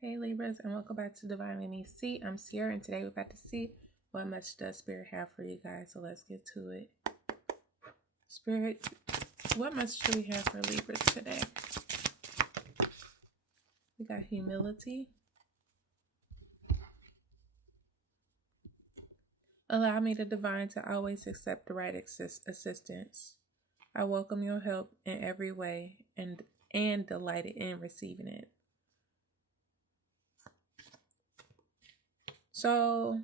Hey Libras, and welcome back to Divinely Me See. I'm Cierra, and today we're about to see what much does Spirit have for you guys. So let's get to it. Spirit, what much do we have for Libras today? We got humility. Allow me, the divine, to always accept the right assistance. I welcome your help in every way and delighted in receiving it. So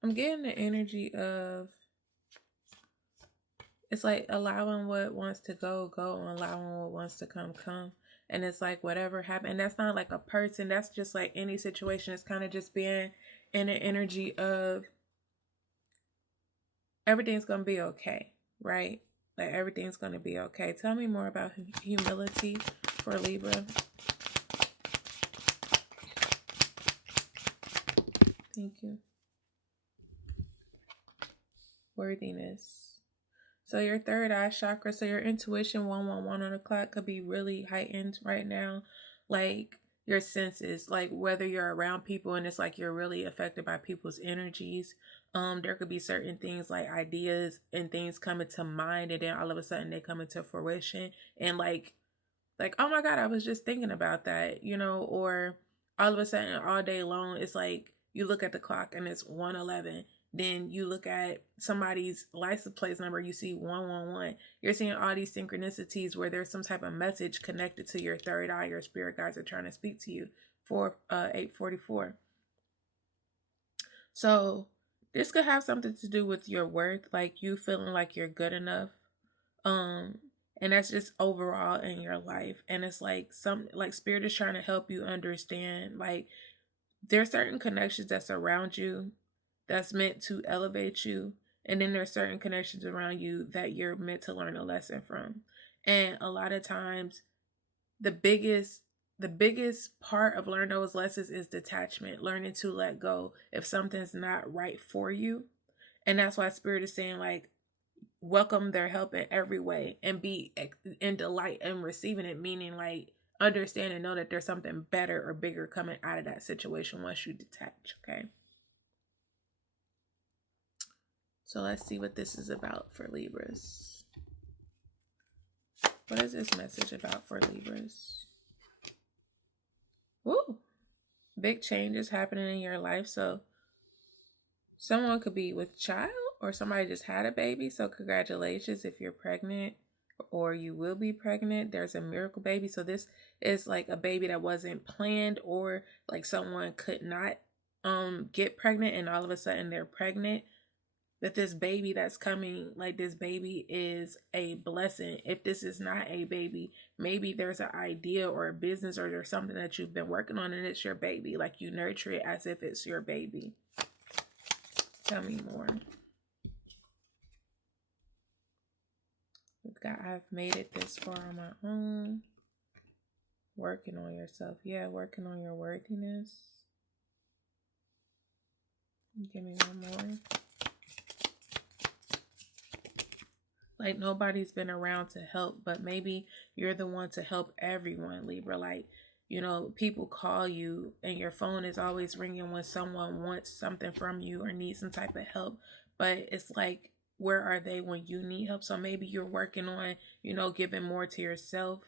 I'm getting the energy of, it's like allowing what wants to go, and allowing what wants to come. And it's like whatever happened. And that's not like a person. That's just like any situation. It's kind of just being in an energy of everything's going to be okay, right? Like everything's going to be okay. Tell me more about humility for Libra. Thank you. Worthiness. So your third eye chakra, so your intuition 111 on the clock could be really heightened right now. Like your senses, like whether you're around people and it's like you're really affected by people's energies. There could be certain things like ideas and things coming to mind, and then all of a sudden they come into fruition, and like oh my God, I was just thinking about that, or all of a sudden all day long it's like you look at the clock and it's 1:11. Then you look at somebody's license plate number, you see 111. You're seeing all these synchronicities where there's some type of message connected to your third eye. Your spirit guides are trying to speak to you for 844. So this could have something to do with your worth, like you feeling like you're good enough. And that's just overall in your life. And it's like spirit is trying to help you understand, like there's certain connections that surround you that's meant to elevate you, and then there's certain connections around you that you're meant to learn a lesson from. And a lot of times the biggest part of learning those lessons is detachment, learning to let go if something's not right for you. And that's why spirit is saying, like, welcome their help in every way and be in delight in receiving it, meaning like understand and know that there's something better or bigger coming out of that situation once you detach. Okay, so let's see what this is about for Libras. What is this message about for Libras? Ooh, big changes happening in your life. So someone could be with child, or somebody just had a baby. So congratulations if you're pregnant or you will be pregnant. There's a miracle baby. So this is like a baby that wasn't planned, or like someone could not get pregnant and all of a sudden they're pregnant. That this baby that's coming, like this baby is a blessing. If this is not a baby, maybe there's an idea or a business or there's something that you've been working on and it's your baby. Like you nurture it as if it's your baby. Tell me more. We've got, I've made it this far on my own. Working on yourself. Yeah, working on your worthiness. Give me one more. Like nobody's been around to help, but maybe you're the one to help everyone, Libra. Like, people call you and your phone is always ringing when someone wants something from you or needs some type of help. But it's like, where are they when you need help? So maybe you're working on, giving more to yourself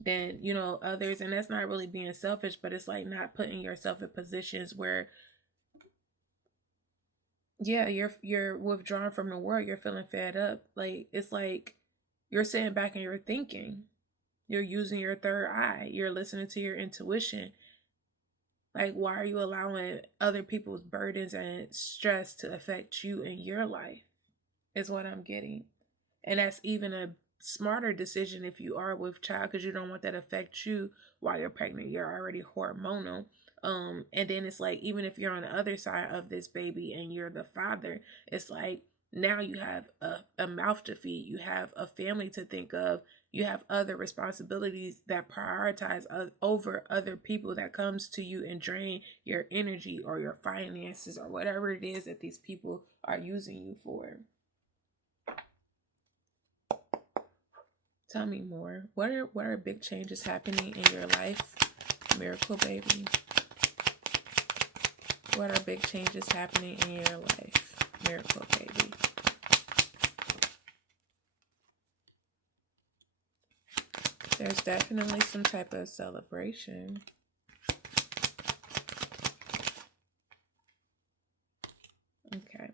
than, others. And that's not really being selfish, but it's like not putting yourself in positions where, yeah, you're withdrawn from the world. You're feeling fed up. Like, it's like you're sitting back and you're thinking. You're using your third eye. You're listening to your intuition. Like, why are you allowing other people's burdens and stress to affect you in your life? Is what I'm getting. And that's even a smarter decision if you are with child, because you don't want that to affect you while you're pregnant. You're already hormonal. And then it's like, even if you're on the other side of this baby and you're the father, it's like now you have a mouth to feed, you have a family to think of, you have other responsibilities that prioritize over other people that comes to you and drain your energy or your finances or whatever it is that these people are using you for. Tell me more. What are big changes happening in your life Miracle baby. What are big changes happening in your life? Miracle baby. There's definitely some type of celebration. Okay.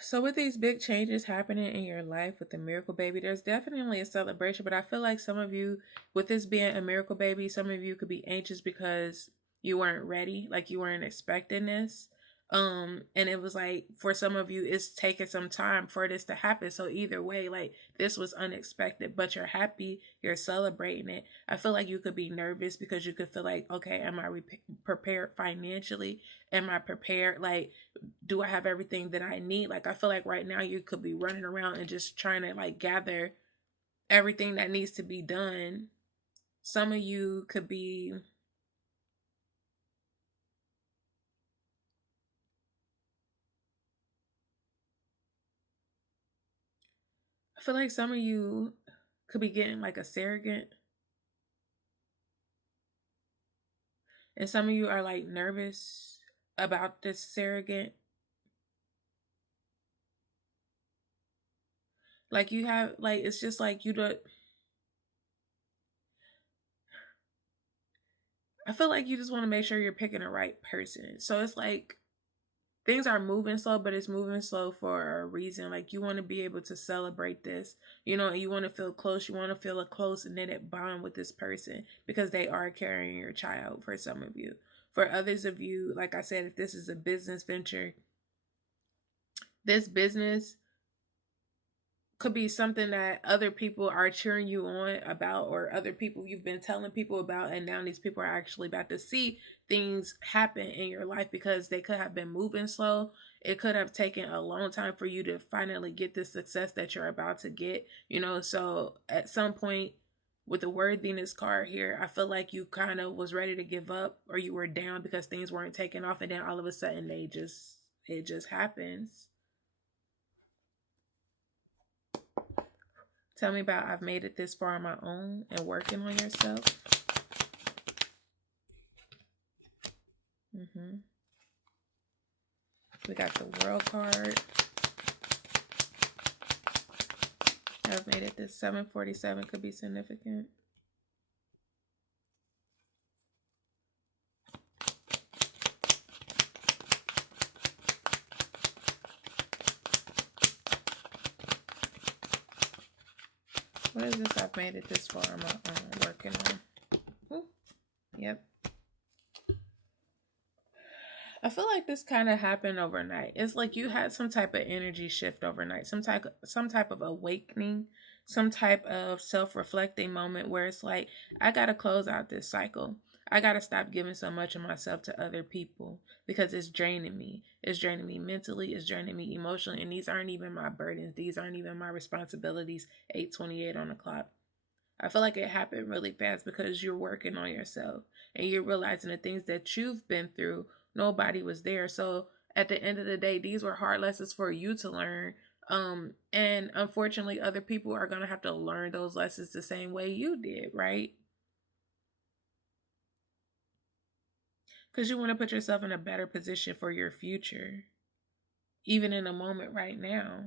So with these big changes happening in your life with the miracle baby, there's definitely a celebration, but I feel like some of you, with this being a miracle baby, some of you could be anxious because you weren't ready, like you weren't expecting this. And it was like, for some of you, it's taking some time for this to happen. So either way, like, this was unexpected, but you're happy, you're celebrating it. I feel like you could be nervous because you could feel like, okay, am I prepared financially? Am I prepared? Like, do I have everything that I need? Like, I feel like right now you could be running around and just trying to like gather everything that needs to be done. Some of you could be, I feel like some of you could be getting like a surrogate, and some of you are like nervous about this surrogate. Like, you have, like, it's just like you don't, I feel like you just want to make sure you're picking the right person. So it's like things are moving slow, but it's moving slow for a reason. Like, you want to be able to celebrate this, and you want to feel close. You want to feel a close knitted bond with this person because they are carrying your child for some of you. For others of you, like I said, if this is a business venture, this business could be something that other people are cheering you on about, or other people you've been telling people about, and now these people are actually about to see things happen in your life because they could have been moving slow. It could have taken a long time for you to finally get the success that you're about to get, so at some point with the worthiness card here, I feel like you kind of was ready to give up, or you were down because things weren't taking off, and then all of a sudden it just happens. Tell me about I've made it this far on my own and working on yourself. We got the World card. I've made it this 747 could be significant. What is this? I've made it this far on my own working on. Ooh. Yep. I feel like this kind of happened overnight. It's like you had some type of energy shift overnight, some type of awakening, some type of self-reflecting moment where it's like, I got to close out this cycle. I got to stop giving so much of myself to other people because it's draining me. It's draining me mentally, it's draining me emotionally, and these aren't even my burdens. These aren't even my responsibilities. 8:28 on the clock. I feel like it happened really fast because you're working on yourself and you're realizing the things that you've been through, nobody was there. So at the end of the day, these were hard lessons for you to learn. And unfortunately, other people are going to have to learn those lessons the same way you did, right? Because you want to put yourself in a better position for your future, even in a moment right now.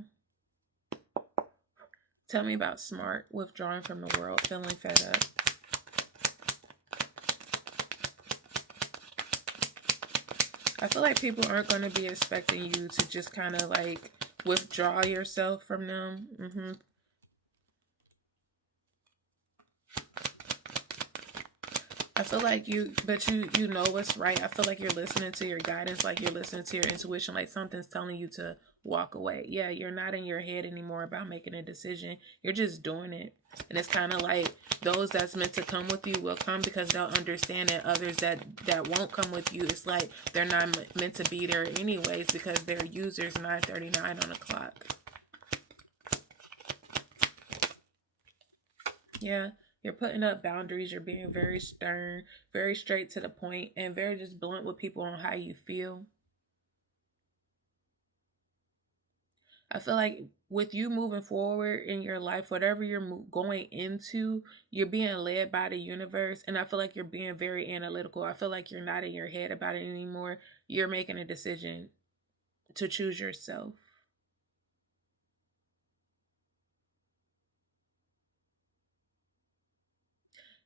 Tell me about smart, withdrawing from the world, feeling fed up. I feel like people aren't going to be expecting you to just kind of like withdraw yourself from them. I feel like you know what's right. I feel like you're listening to your guidance, like you're listening to your intuition, like something's telling you to walk away. Yeah, you're not in your head anymore about making a decision. You're just doing it. And it's kind of like those that's meant to come with you will come because they'll understand, and others that won't come with you, it's like they're not meant to be there anyways because they're users. 9:39 on the clock. Yeah. You're putting up boundaries. You're being very stern, very straight to the point, and very just blunt with people on how you feel. I feel like with you moving forward in your life, whatever you're going into, you're being led by the universe. And I feel like you're being very analytical. I feel like you're not in your head about it anymore. You're making a decision to choose yourself.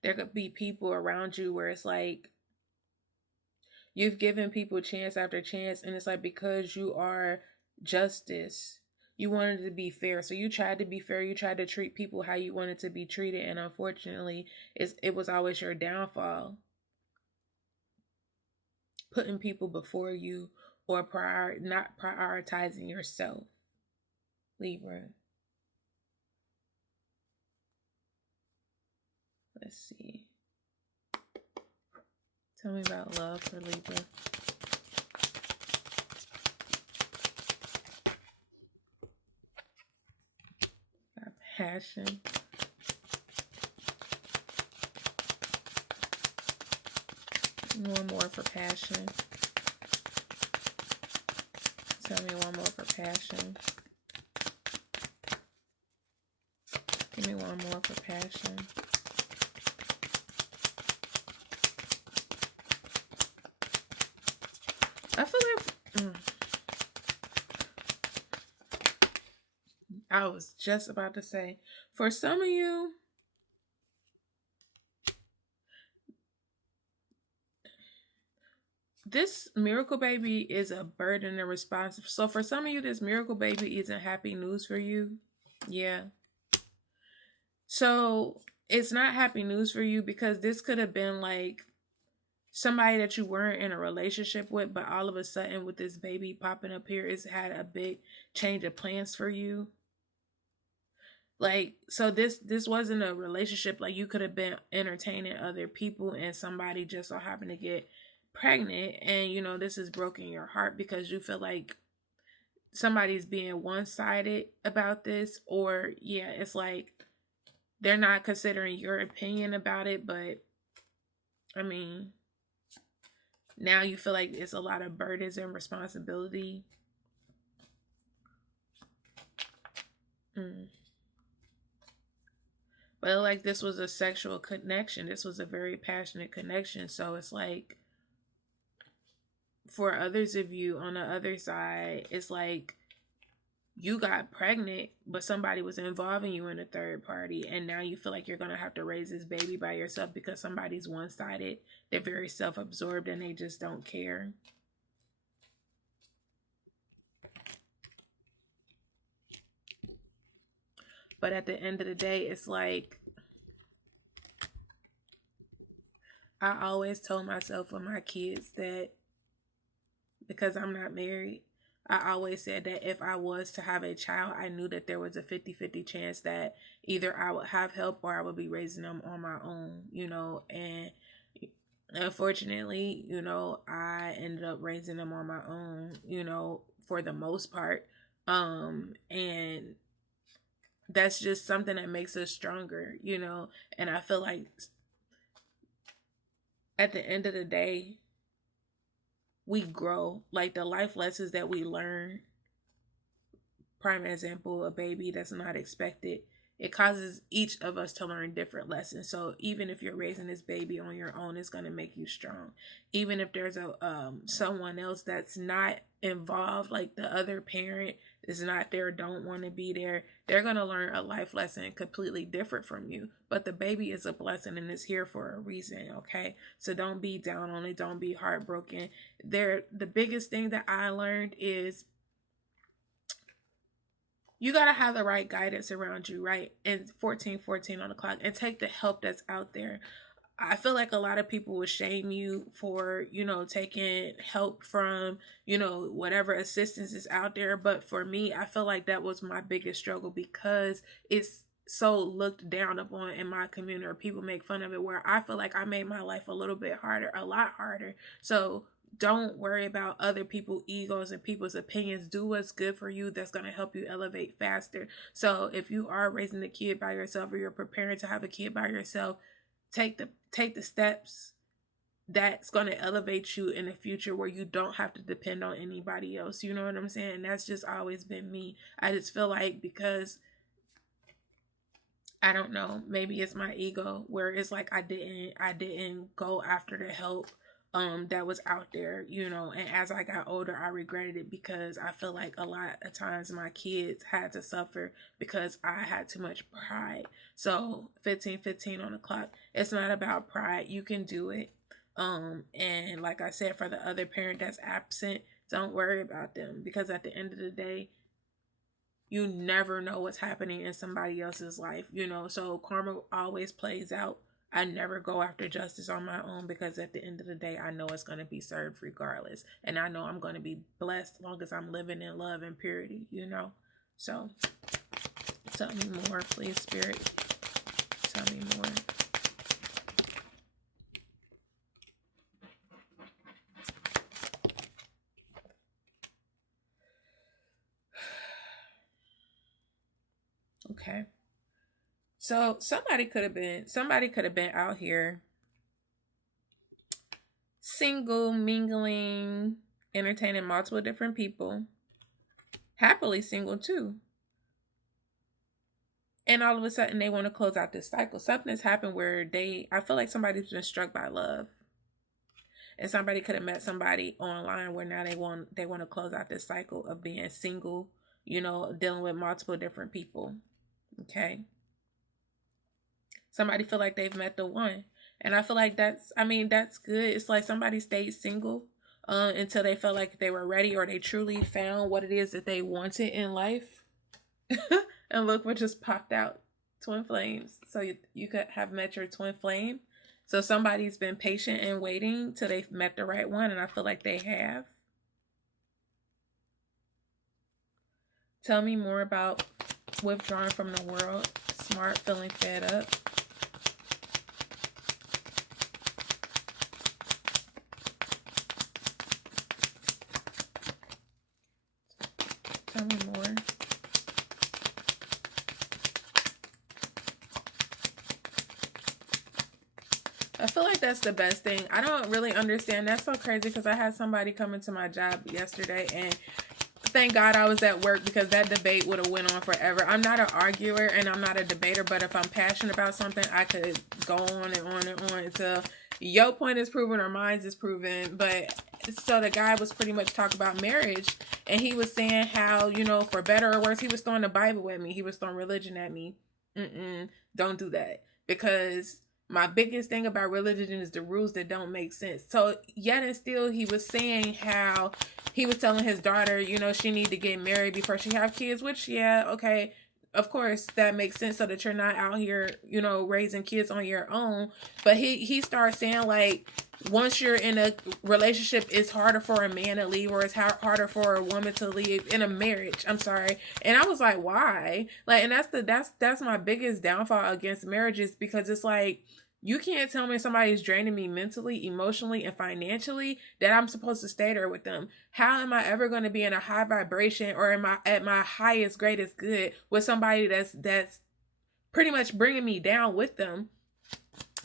There could be people around you where it's like you've given people chance after chance, and it's like because you are justice, you wanted to be fair. So you tried to be fair, you tried to treat people how you wanted to be treated, and unfortunately, it was always your downfall. Putting people before you or not prioritizing yourself. Libra. Let's see. Tell me about love for Libra. Got passion. One more for passion. Tell me one more for passion. Give me one more for passion. I feel like I was just about to say, for some of you, this miracle baby is a burden and responsibility. So for some of you, this miracle baby isn't happy news for you. Yeah. So it's not happy news for you because this could have been like somebody that you weren't in a relationship with, but all of a sudden with this baby popping up here, it's had a big change of plans for you. Like, so this wasn't a relationship. Like, you could have been entertaining other people and somebody just so happened to get pregnant, and you know this has broken your heart because you feel like somebody's being one-sided about this, or yeah, it's like they're not considering your opinion about it. But I mean, now you feel like it's a lot of burdens and responsibility. But like this was a sexual connection. This was a very passionate connection. So it's like for others of you on the other side, it's like you got pregnant, but somebody was involving you in a third party, and now you feel like you're gonna have to raise this baby by yourself because somebody's one-sided. They're very self-absorbed and they just don't care. But at the end of the day, it's like I always told myself with my kids that because I'm not married, I always said that if I was to have a child, I knew that there was a 50-50 chance that either I would have help or I would be raising them on my own, you know. And unfortunately, you know, I ended up raising them on my own, you know, for the most part. And that's just something that makes us stronger, you know. And I feel like at the end of the day, we grow. Like the life lessons that we learn, prime example, a baby that's not expected, it causes each of us to learn different lessons. So even if you're raising this baby on your own, it's going to make you strong. Even if there's a someone else that's not involved, like the other parent is not there, don't want to be there, they're going to learn a life lesson completely different from you. But the baby is a blessing and is here for a reason, okay? So don't be down on it, don't be heartbroken. The biggest thing that I learned is you got to have the right guidance around you, right? And 1414 on the clock, and take the help that's out there. I feel like a lot of people will shame you for, you know, taking help from, you know, whatever assistance is out there. But for me, I feel like that was my biggest struggle because it's so looked down upon in my community, or people make fun of it, where I feel like I made my life a little bit harder, a lot harder. So don't worry about other people's egos and people's opinions. Do what's good for you that's going to help you elevate faster. So if you are raising a kid by yourself or you're preparing to have a kid by yourself, take the steps that's going to elevate you in the future where you don't have to depend on anybody else. You know what I'm saying? That's just always been me. I just feel like, because I don't know, maybe it's my ego where it's like I didn't go after the help that was out there, you know, and as I got older I regretted it, because I feel like a lot of times my kids had to suffer because I had too much pride. So 15 on the clock. It's not about pride. You can do it. And like I said, for the other parent that's absent, don't worry about them, because at the end of the day, you never know what's happening in somebody else's life, you know. So karma always plays out. I never go after justice on my own, because at the end of the day, I know it's going to be served regardless. And I know I'm going to be blessed as long as I'm living in love and purity, you know. So tell me more, please, Spirit. Tell me more. Okay. So somebody could have been out here single, mingling, entertaining multiple different people, happily single too. And all of a sudden they want to close out this cycle. Something's happened where I feel like somebody's been struck by love. And somebody could have met somebody online where now they want to close out this cycle of being single, you know, dealing with multiple different people. Okay. Somebody feel like they've met the one. And I feel like that's good. It's like somebody stayed single until they felt like they were ready, or they truly found what it is that they wanted in life. And look what just popped out. Twin flames. So you could have met your twin flame. So somebody's been patient and waiting till they've met the right one, and I feel like they have. Tell me more about withdrawing from the world, smart, feeling fed up. Tell me more. I feel like that's the best thing. I don't really understand. That's so crazy, because I had somebody come into my job yesterday, and thank God I was at work, because that debate would have went on forever. I'm not an arguer and I'm not a debater, but if I'm passionate about something, I could go on and on and on until your point is proven or mine is proven. But so the guy was pretty much talking about marriage, and he was saying how, you know, for better or worse, he was throwing the Bible at me. He was throwing religion at me. Don't do that, because my biggest thing about religion is the rules that don't make sense. So yet and still, he was saying how he was telling his daughter, you know, she need to get married before she have kids, which, yeah, okay, of course, that makes sense, so that you're not out here, you know, raising kids on your own. But he starts saying, like, once you're in a relationship, it's harder for a man to leave, or it's harder for a woman to leave in a marriage. I'm sorry. And I was like, why? Like, and that's my biggest downfall against marriages, because it's like, you can't tell me somebody's draining me mentally, emotionally, and financially that I'm supposed to stay there with them. How am I ever going to be in a high vibration, or at my highest, greatest good with somebody that's pretty much bringing me down with them?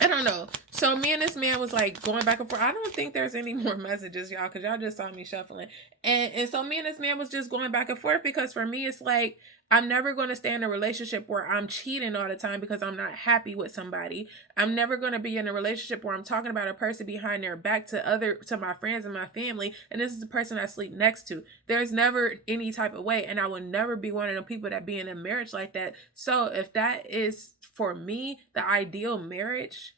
I don't know. So me and this man was like going back and forth. I don't think there's any more messages, y'all, because y'all just saw me shuffling. And so me and this man was just going back and forth, because for me, it's like, I'm never going to stay in a relationship where I'm cheating all the time because I'm not happy with somebody. I'm never going to be in a relationship where I'm talking about a person behind their back to my friends and my family, and this is the person I sleep next to. There's never any type of way, and I will never be one of the people that be in a marriage like that. So if that is, for me, the ideal marriage,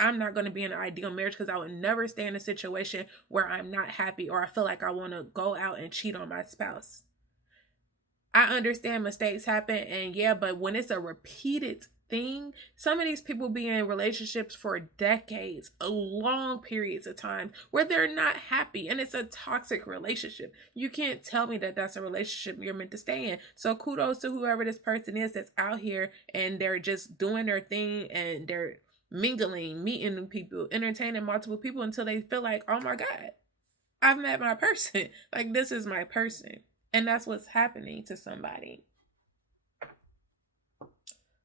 I'm not going to be in an ideal marriage, because I would never stay in a situation where I'm not happy, or I feel like I want to go out and cheat on my spouse. I understand mistakes happen, and yeah, but when it's a repeated thing, some of these people be in relationships for decades, long periods of time, where they're not happy, and it's a toxic relationship. You can't tell me that that's a relationship you're meant to stay in. So kudos to whoever this person is that's out here, and they're just doing their thing, and they're mingling, meeting new people, entertaining multiple people until they feel like, oh my God, I've met my person. Like, this is my person. And that's what's happening to somebody.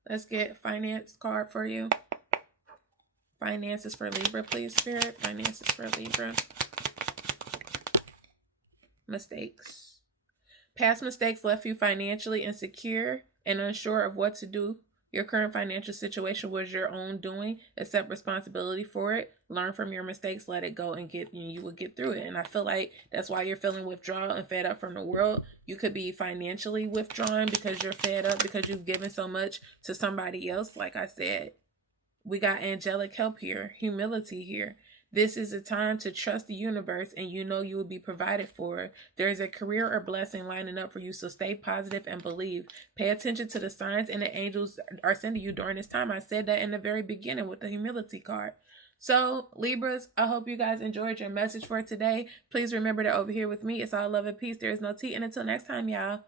Let's get finance card for you. Finances for Libra, please, Spirit. Finances for Libra. Mistakes. Past mistakes left you financially insecure and unsure of what to do. Your current financial situation was your own doing. Accept responsibility for it. Learn from your mistakes. Let it go, and you will get through it. And I feel like that's why you're feeling withdrawal and fed up from the world. You could be financially withdrawn because you're fed up, because you've given so much to somebody else. Like I said, we got angelic help here, humility here. This is a time to trust the universe, and you know you will be provided for. There is a career or blessing lining up for you, so stay positive and believe. Pay attention to the signs and the angels are sending you during this time. I said that in the very beginning with the humility card. So, Libras, I hope you guys enjoyed your message for today. Please remember that over here with me, it's all love and peace. There is no tea. And until next time, y'all,